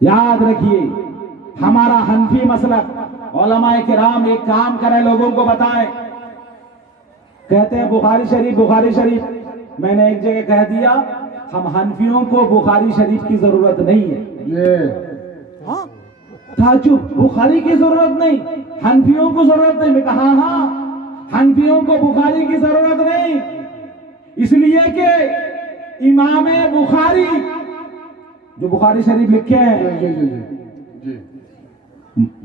याद रखिए हमारा हनफी मसलक उलमाए किराम एक काम करें, लोगों को बताएं। कहते हैं बुखारी शरीफ, मैंने एक जगह कह दिया हम हनफियों को बुखारी शरीफ की जरूरत नहीं है। हाँ ताजुब, बुखारी की जरूरत नहीं, हनफियों को जरूरत नहीं। मैं कहा हाँ, हनफियों को बुखारी की जरूरत नहीं, इसलिए कि इमाम बुखारी जो बुखारी शरीफ लिखे हैं,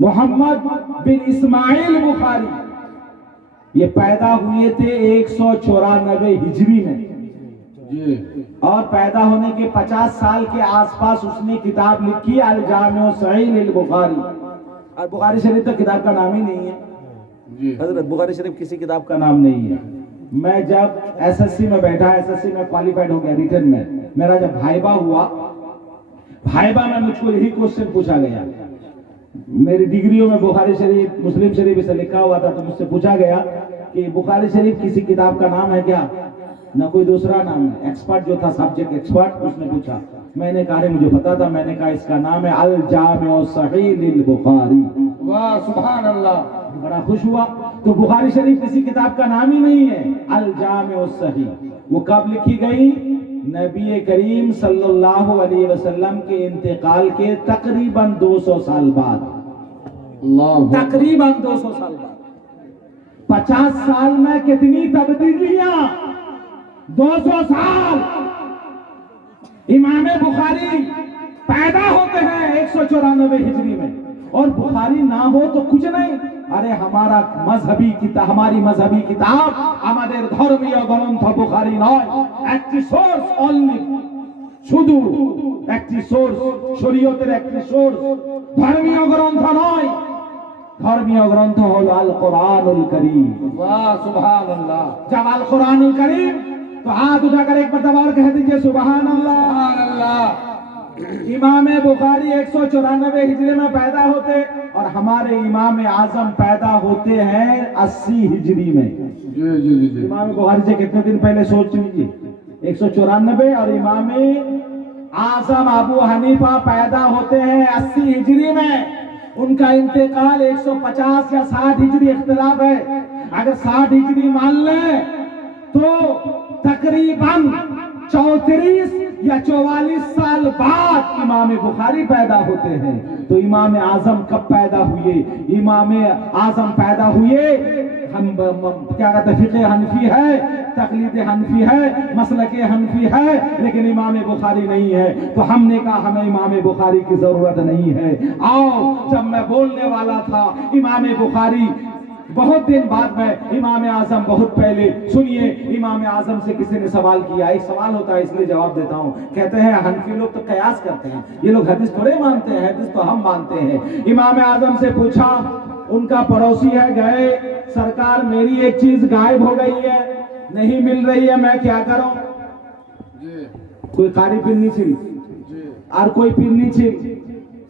मोहम्मद बिन इस्माइल बुखारी, ये पैदा हुए थे 194 हिजरी में, और पैदा होने के 50 साल के आसपास उसने किताब लिखी अल जामिउ सहीह लिल बुखारी। और बुखारी शरीफ तो किताब का नाम ही नहीं है हजरत, बुखारी शरीफ किसी किताब का नाम नहीं है। मैं जब एसएससी में बैठा, एसएससी में क्वालिफाइड हो गया रिटर्न में, मेरा जब भाइबा हुआ, भाइबा में मुझको यही क्वेश्चन पूछा गया। मेरी डिग्रियों में बुखारी शरीफ मुस्लिम शरीफ इसे लिखा हुआ था, तो मुझसे पूछा गया कि बुखारी शरीफ किसी किताब का नाम है क्या, ना कोई दूसरा नाम है। एक्सपर्ट जो था, सब्जेक्ट एक्सपर्ट, उसने पूछा। मैंने कहा मुझे पता था, मैंने कहा इसका नाम है अल जामिउ सहीह लिल बुखारी। वाह सुभान अल्लाह, बड़ा खुश हुआ। तो बुखारी शरीफ किसी किताब का नाम ही नहीं है, अल जामिउ सहीह। वो कब लिखी गई? नबी करीम सल्लल्लाहु अलैहि वसल्लम के इंतकाल के तकरीबन 200 साल बाद, तकरीबन 200 साल बाद। 50 साल में कितनी तब्दीलियां, 200 साल। इमाम बुखारी पैदा होते हैं 194 हिजरी में, और बुखारी ना हो तो कुछ नहीं। अरे हमारा मजहबी किताब, हमारी मजहबी किताब, আমাদের ধর্মীয় গ্রন্থ বুখারী নয়, একটি সোর্স অনলি, শুধু একটি সোর্স, শরীয়তের একটি সোর্স, ধর্মীয় গ্রন্থ নয়। ধর্মীয় গ্রন্থ হলো আল কোরআনুল করিম। वाह सुभान अल्लाह। जब अल कुरानुल करीम, तो हाथ उठाकर एक मरतबा और कह दीजिए सुभान अल्लाह। सुभान अल्लाह। इमाम बुखारी 194 हिजरी में पैदा होते, और हमारे इमाम आजम पैदा होते हैं 80 हिजरी में। इमाम बुखारी से कितने दिन पहले सोच लीजिए, 194, और इमाम आजम अबू हनीफा पैदा होते हैं 80 हिजरी में। उनका इंतकाल 150 या 60 हिजरी, इख्तिलाफ है। अगर 60 हिजरी मान ले तो तकरीबन 34 या 44 साल बाद इमाम बुखारी पैदा होते हैं। तो इमाम आजम कब पैदा हुए? इमाम आजम पैदा हुए, हम क्या कहते हैं, फिक़े हनफी है, तकलीद हनफी है, मसलक हनफी है, लेकिन इमाम बुखारी नहीं है। तो हमने कहा हमें इमाम बुखारी की जरूरत नहीं है। आओ, जब मैं बोलने वाला था इमाम बुखारी, बहुत दिन बाद में इमाम आजम, बहुत पहले सुनिए, इमाम आजम से किसी ने सवाल किया। एक सवाल होता है इसलिए जवाब देता हूँ। कहते हैं हनफी लोग तो कयास करते हैं, ये लोग हदीस थोड़े मानते हैं, हदीस तो हम मानते हैं। इमाम आजम से पूछा, उनका पड़ोसी है, गए, सरकार मेरी एक चीज गायब हो गई है, नहीं मिल रही है, मैं क्या करूं? कोई कारी पिन्नी छिल और कोई पिन्नी छिल,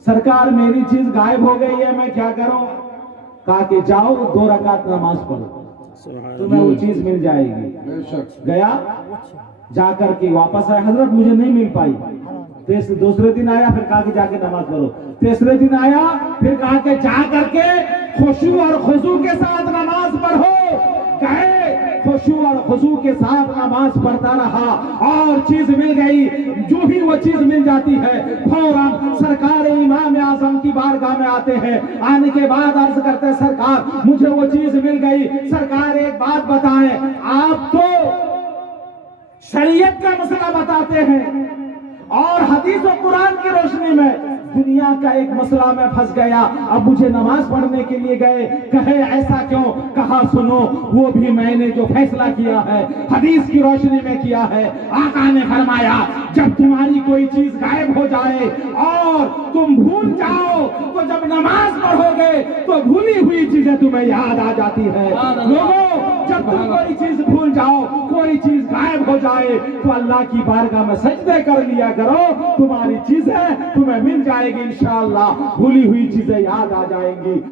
सरकार मेरी चीज गायब हो गई है, मैं क्या करूं? कहा कि जाओ 2 रकात नमाज पढ़ो, तुम्हें वो चीज मिल जाएगी। गया, जाकर के वापस आया, हजरत मुझे नहीं मिल पाई। दूसरे दिन आया, फिर कहा कि जाके नमाज पढ़ो। तीसरे दिन आया, फिर कहा कि जाकर के खुशू और खुशू के साथ नमाज पढ़ो। गए, खुशू और खुशू के साथ नमाज पढ़ता रहा, और चीज मिल गई। जो भी वो चीज मिल जाती है, फौरन सरकार इमाम आजम की बारगाह में आते हैं। आने के बाद अर्ज करते हैं, सरकार मुझे वो चीज मिल गई। सरकार एक बात बताएं, आप तो शरीयत का मसला बताते हैं, और हदीस और कुरान की रोशनी में दुनिया का एक मसला में फंस गया। अब मुझे नमाज पढ़ने के लिए गए, कहे ऐसा क्यों? कहा सुनो, वो भी मैंने जो फैसला किया है हदीस की रोशनी में किया है। आका ने फरमाया, जब तुम्हारी कोई चीज गायब हो जाए और तुम भूल जाओ, तो जब नमाज पढ़ोगे तो भूली हुई चीजें तुम्हें याद आ जाती है। लोगों, जब तुम कोई चीज भूल जाओ, कोई चीज गायब हो जाए, तो अल्लाह की बारगाह में सजदे कर लिया करो, तुम्हारी चीजें तुम्हें मिल जाएगी इंशाअल्लाह, भूली हुई चीजें याद आ जाएंगी।